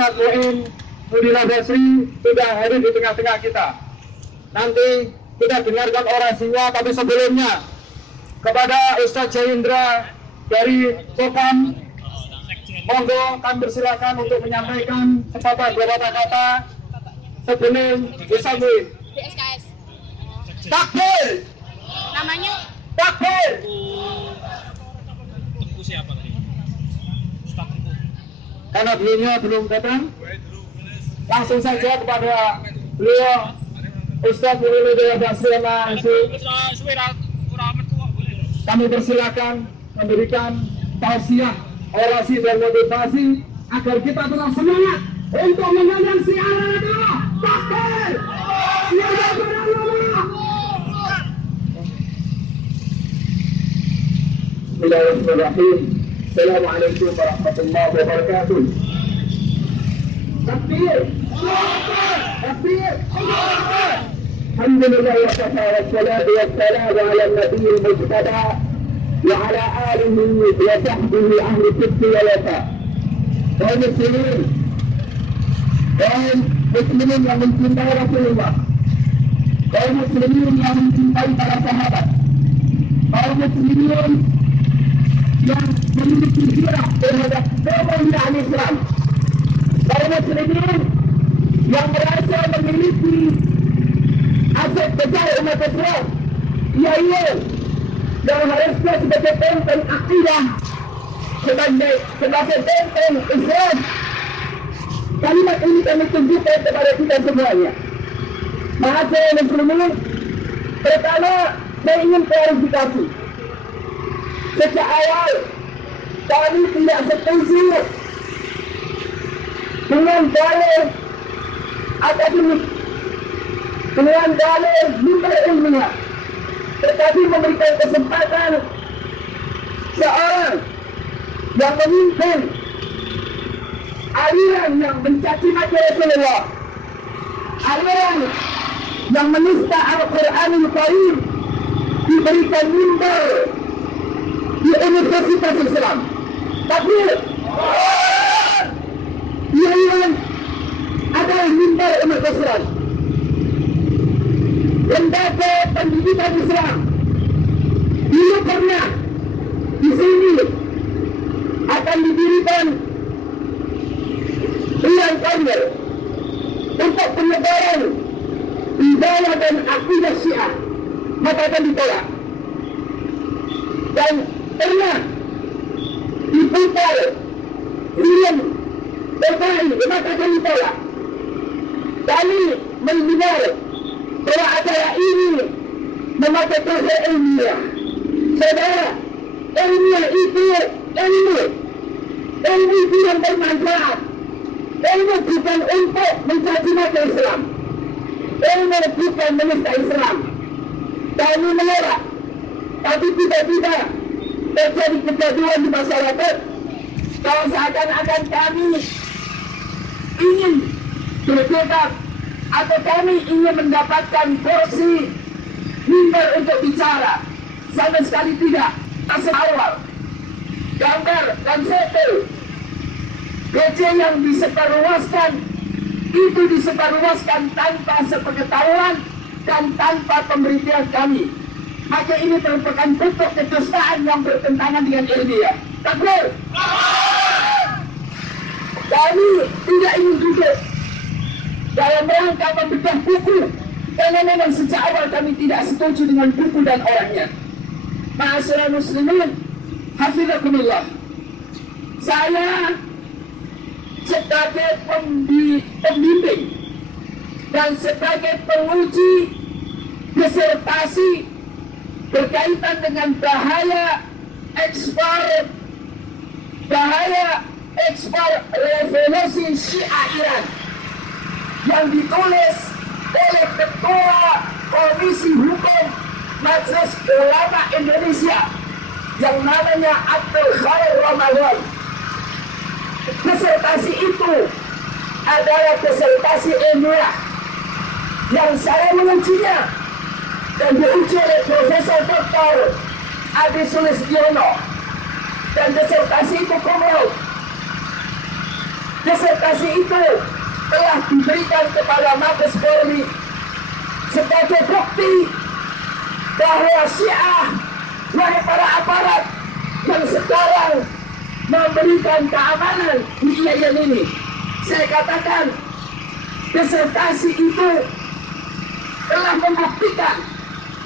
Ustaz Muin Mudina Basri sudah hadir di tengah-tengah kita. Nanti kita dengarkan orasinya, tapi sebelumnya kepada Ustaz Jaindra dari Kopam, monggo kami persilakan untuk menyampaikan sepatah dua patah kata sebelum Ustaz Muin. BSKS. Takbir. Namanya Takbir. Tengku siapa tadi? Ustaz Tengku. Karena beliaunya belum datang, langsung saja kepada beliau Ustaz Muin Basri kami persilakan memberikan tausiah, orasi dan motivasi agar kita tetap semangat untuk memegang siaran adalah takbir. Bismillahirrahmanirrahim. Assalamualaikum warahmatullahi wabarakatuh. Takbir. Takbir. Alhamdulillah wa kafa wa salatu wa salam ala nabi al-mujtaba wa ala alihi wa sahbihi ahli sidqi wa wafa. Kaum muslimin yang mencintai Rasulullah, kaum muslimin yang mencintai para sahabat, kaum muslimin yang memiliki gairah terhadap kemuliaan Islam, kaum muslimin yang merasa memiliki aset besar umat Islam, yaitu yang harusnya sebagai benteng akidah, sebagai benteng Islam. Kalimat ini kami tunjukkan kepada kita semuanya. Masyarakat muslimin, pertama saya ingin klarifikasi. Sejak awal kami tidak setuju dengan dalil akademik, dengan dalil mimbar ilmiah, tetapi memberikan kesempatan seorang yang memimpin aliran yang mencaci maki Rasulullah, aliran yang menista Al-Quranul Karim, diberikan mimbar di Universitas Islam. Tapi yang adalah mimbar umat Islam, lembaga pendidikan Islam. Dulu pernah di sini akan didirikan riang kamar untuk penyebaran ibadah dan akidah Syiah, maka akan ditolak. Dan pernah diputar riang berkali, maka akan ditolak. Kami mendengar bahwa acara ini memakai proses ilmiah. Saudara, ilmiah itu ilmu itu yang bermanfaat. Ilmu bukan untuk mencaci maki Islam, ilmu bukan menista Islam. Kami menolak, tapi tiba-tiba terjadi kegaduhan di masyarakat, kalau seakan-akan kami ingin berdebat atau kami ingin mendapatkan porsi mimbar untuk bicara. Sama sekali tidak. Asal awal gambar dan foto GC yang disebarluaskan itu disebarluaskan tanpa sepengetahuan dan tanpa pemberitahuan kami. Maka ini merupakan bentuk kedustaan yang bertentangan dengan ilmiah. Takbir. Kami tidak ingin duduk dalam rangka membedah buku, karena memang sejak awal kami tidak setuju dengan buku dan orangnya. Ma'asyiral muslimin, hafizakumullah. Saya sebagai pembimbing dan sebagai penguji disertasi berkaitan dengan bahaya ekspor revolusi Syiah Iran yang ditulis oleh Ketua Komisi Hukum Majelis Ulama Indonesia yang namanya Abdul Khair Ramadan. Disertasi itu adalah disertasi ilmiah yang saya mengujinya dan diuji oleh Profesor Dr. Adi Sulistiono, dan disertasi itu kumlaut. Disertasi itu telah diberikan kepada Mabes Polri sebagai bukti bahwa Syiah, wahai para aparat yang sekarang memberikan keamanan di IAIN ini, saya katakan disertasi itu telah membuktikan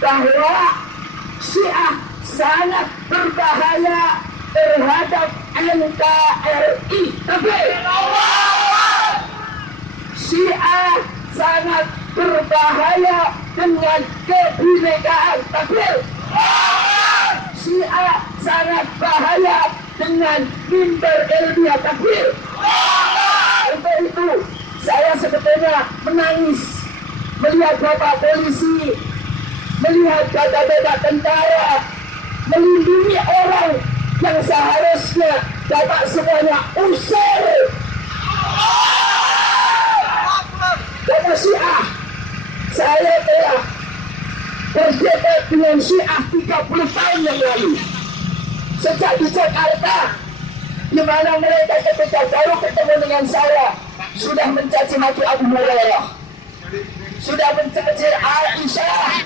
bahwa Syiah sangat berbahaya terhadap NKRI. Tapi Syiah sangat berbahaya dengan kebinekaan. Tapi Syiah sangat bahaya dengan mimbar ilmiah. Takbir. Untuk itu saya sebetulnya menangis melihat Bapak polisi, melihat Bapak tentara melindungi orang yang seharusnya Bapak semuanya usir. Karena Syiah, saya telah berdebat dengan Syiah 30 tahun yang lalu. Sejak di Jakarta, di mana mereka ketika baru ketemu dengan saya sudah mencaci maki Abu Hurairah, sudah mencaci Aisyah,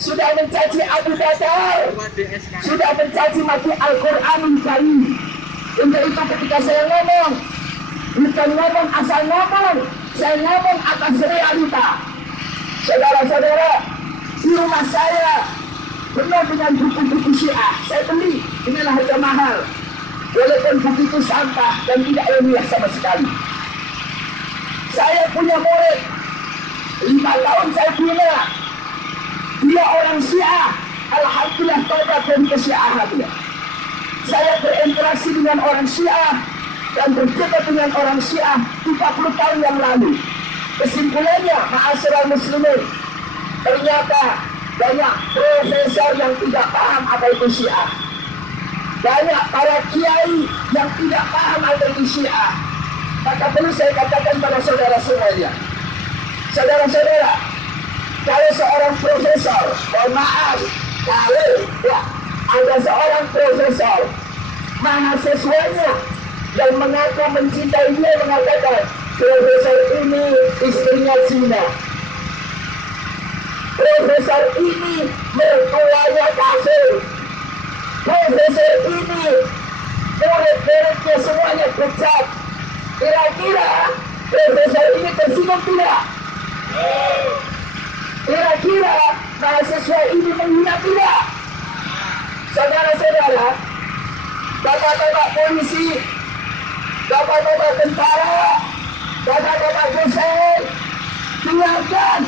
sudah mencaci Abu Bakar, sudah mencaci maki Al-Quranul Karim. Untuk itu ketika saya ngomong, bukan ngomong asal ngomong, saya ngomong atas realita. Saudara-saudara, di rumah saya penuh dengan buku-buku Syiah. Saya beli dengan harga mahal, walaupun buku itu sampah dan tidak ilmiah sama sekali. Saya punya murid 5 tahun saya bina, dia orang Syiah. Alhamdulillah tobat dari kesyiahan dia. Saya berinteraksi dengan orang Syiah dan berdebat dengan orang Syiah 40 tahun yang lalu. Kesimpulannya, ma'asyiral muslimin, ternyata banyak profesor yang tidak paham apa itu Syiah. Banyak para kiai yang tidak paham apa itu Syiah. Maka perlu saya katakan pada saudara semuanya, saudara-saudara, kalau seorang profesor, mohon maaf, kalau ya, ada seorang profesor mahasiswanya yang mengaku mencintai dia mengatakan profesor ini istrinya zina, profesor ini mertuanya kafir, profesor ini murid-muridnya semuanya bejat. Kira-kira profesor ini tersinggung tidak? Kira-kira mahasiswa ini menghina tidak? Saudara-saudara, bapak-bapak polisi, bapak-bapak tentara, bapak-bapak dosen, dengarkan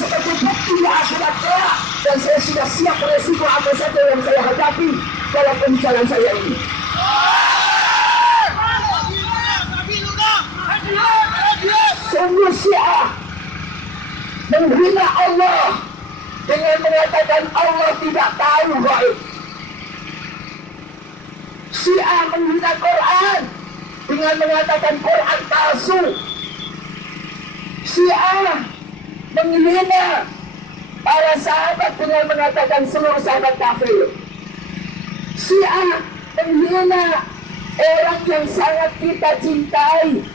sebagai bukti yang akhirat kelak, dan saya sudah siap resiko apa saja yang saya hadapi dalam pembicaraan saya ini. Sungguh Syiah menghina Allah dengan mengatakan Allah tidak tahu gaib. Syiah menghina Quran dengan mengatakan Quran palsu. Syiah menghina para sahabat dengan mengatakan seluruh sahabat kafir. Syiah menghina orang yang sangat kita cintai,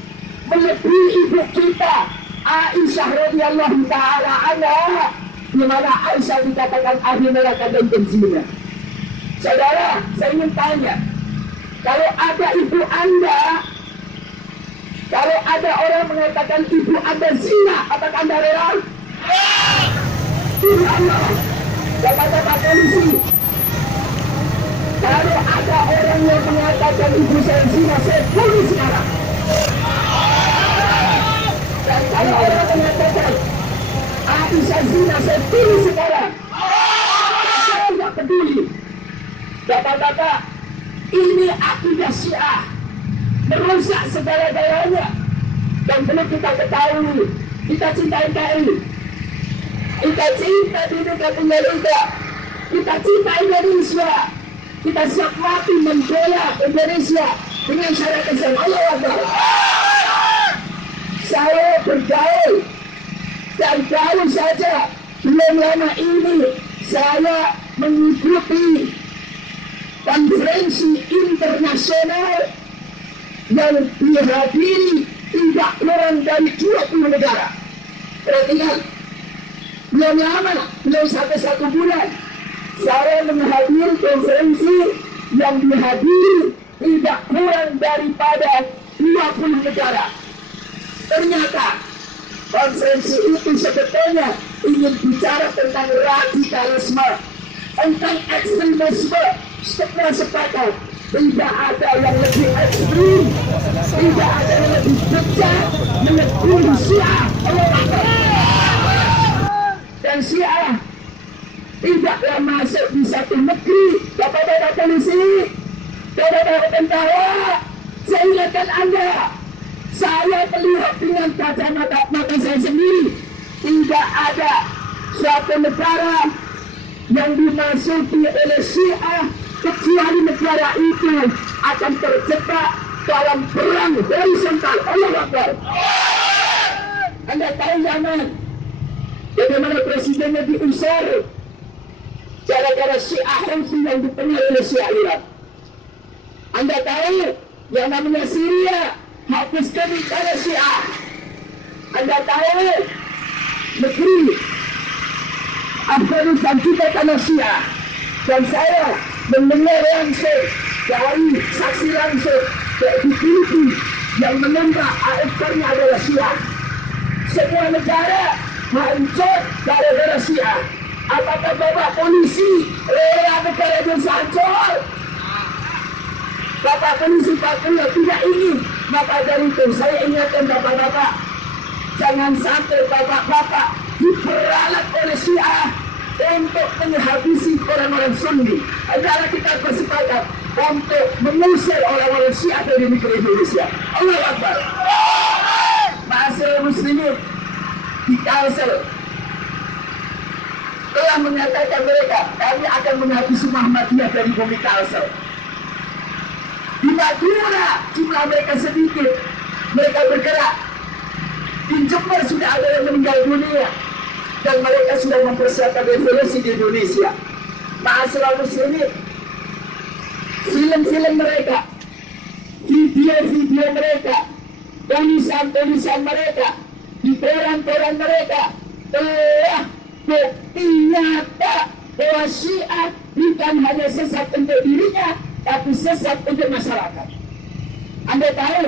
melebihi ibu kita Aisyah radhiyallahu taala anha, di mana Aisyah dikatakan ahli neraka dan berzina. Saudara, saya ingin tanya, kalau ada ibu Anda, kalau ada orang mengatakan ibu Anda zina, apakah Anda rela? Demi Allah, bapak-bapak polisi, kalau ada orang yang mengatakan ibu saya zina, saya bunuh sekarang. Dan kalau orang mengatakan Aisyah zina, saya bunuh sekarang. Saya tidak peduli. Bapak-bapak, ini akidah Syiah, merusak segala-galanya. Dan perlu kita ketahui, kita cinta NKRI, kita cinta Bhinneka Tunggal Ika, kita cinta Indonesia, kita siap mati membela Indonesia dengan syarat Islam. Allahu Akbar. Saya bergaul dan baru saja belum lama ini saya mengikuti konferensi internasional yang dihadiri tidak kurang dari 20 negara. Perhatikan, belum lama, belum sampai 1 bulan, saya menghadiri konferensi yang dihadiri tidak kurang daripada 20 negara. Ternyata konferensi itu sebetulnya ingin bicara tentang radikalisme, tentang ekstremisme. Setelah sepakat, tidak ada yang lebih ekstrim, tidak ada yang lebih bejat menegur Syiah. Dan Syiah tidaklah masuk di satu negeri. Bapak-bapak polisi, bapak-bapak tentara, saya ingatkan Anda, saya melihat dengan kacamata mata saya sendiri, tidak ada suatu negara yang dimasuki oleh Syiah kecuali negara itu akan terjebak dalam perang horizontal. Allahu Akbar. Anda tahu zaman bagaimana presidennya diusir gara-gara Syiah Houthi yang dipengaruhi oleh Syiah Iran. Anda tahu yang namanya Syria hapuskan oleh Syiah. Anda tahu negeri Afghanistan juga tanah Syiah. Dan saya mendengar langsung dari saksi langsung dari Filipina yang menembak AFK-nya adalah Syiah. Semua negara hancur gara-gara Syiah. Apakah Bapak polisi rela negara itu hancur? Bapak polisi Papua tidak ingin. Maka dari itu saya ingatkan bapak-bapak, jangan sampai bapak-bapak diperalat oleh Syiah untuk menghabisi orang-orang Sunni. Adalah kita bersepakat untuk mengusir orang-orang Syiah dari negeri Indonesia. Allahu Akbar. Ma'asyiral muslimin, di Kalsel telah menyatakan mereka, kami akan menghabisi Muhammadiyah dari bumi Kalsel. Di Madura jumlah mereka sedikit, mereka bergerak. Di Jember sudah ada yang meninggal dunia dan mereka sudah mempersiapkan revolusi di Indonesia. Ma'asyiral muslimin, film-film mereka, video-video mereka, tulisan-tulisan mereka, di koran-koran mereka telah bukti nyata bahwa Syiah bukan hanya sesat untuk dirinya, tapi sesat untuk masyarakat. Anda tahu,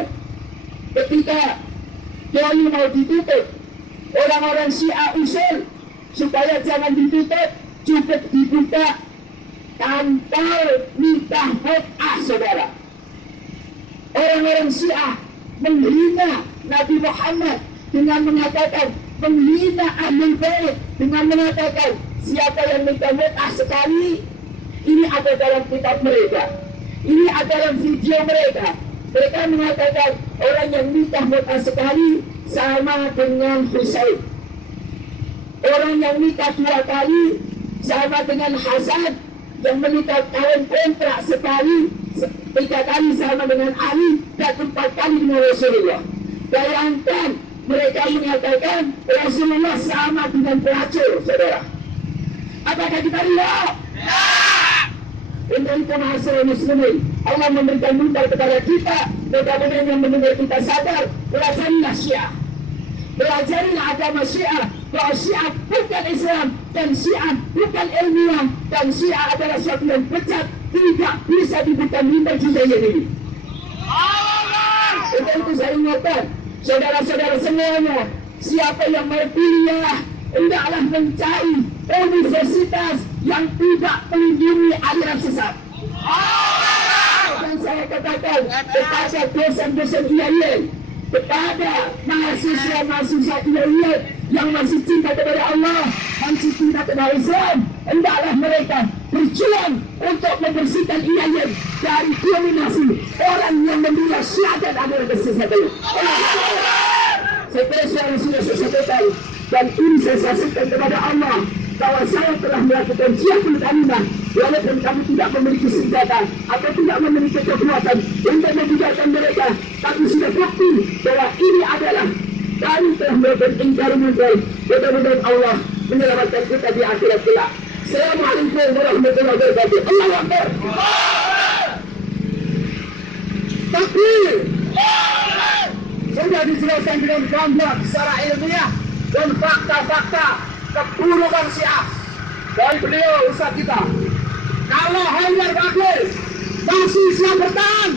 ketika Doli mau ditutup, orang-orang Syiah usul supaya jangan ditutup, cukup dibuka tampal nikah mut'ah, saudara. Orang-orang Syiah menghina Nabi Muhammad dengan mengatakan, menghina Ahlul Bait dengan mengatakan siapa yang nikah mut'ah sekali. Ini ada dalam kitab mereka, ini ada dalam video mereka. Mereka mengatakan orang yang nikah mut'ah sekali sama dengan Husain. Orang yang nikah 2 kali sama dengan Hasan. Yang menikah kawin kontrak sekali, 3 kali sama dengan Ali, dan 4 kali dengan Rasulullah. Bayangkan mereka mengatakan Rasulullah sama dengan pelacur, saudara. Apakah kita riak? Untuk itu ma'asyiral muslimin, Allah memberikan mimbar kepada kita. Mudah-mudahan yang mendengar kita sadar, pelajarilah Syiah, pelajarilah agama Syiah, bahwa Syiah bukan Islam, dan Syiah bukan ilmiah, dan Syiah adalah suatu yang bejat, tidak bisa dibuka mimbar juga ini. Untuk itu saya ingatkan saudara-saudara semuanya, siapa yang mau kuliah, hendaklah mencari universitas yang tidak melindungi aliran sesat. Dan saya katakan kepada dosen-dosen IAIN, kepada mahasiswa-mahasiswa IAIN yang masih cinta kepada Allah, masih cinta kepada Islam, hendaklah mereka berjuang untuk membersihkan IAIN dari dominasi orang yang membela syahadat adalah kesesatan. Saya sudah sampaikan, dan ini saya saksikan kepada Allah bahwa saya telah melakukan syahidul kalimah, walaupun kami tidak memiliki senjata atau tidak memiliki kekuatan untuk membubarkan mereka, tapi sudah bukti bahwa ini adalah kami telah melakukan ingkar munkar. Mudah-mudahan Allah menyelamatkan kita di akhirat kelak. Assalamualaikum warahmatullahi wabarakatuh. Allahu Akbar. Takbir. dijelaskan dengan gamblang secara ilmiah dan fakta-fakta keburukan Syiah dari beliau Ustaz kita. Kalau Haidar Bakri masih siap bertahan,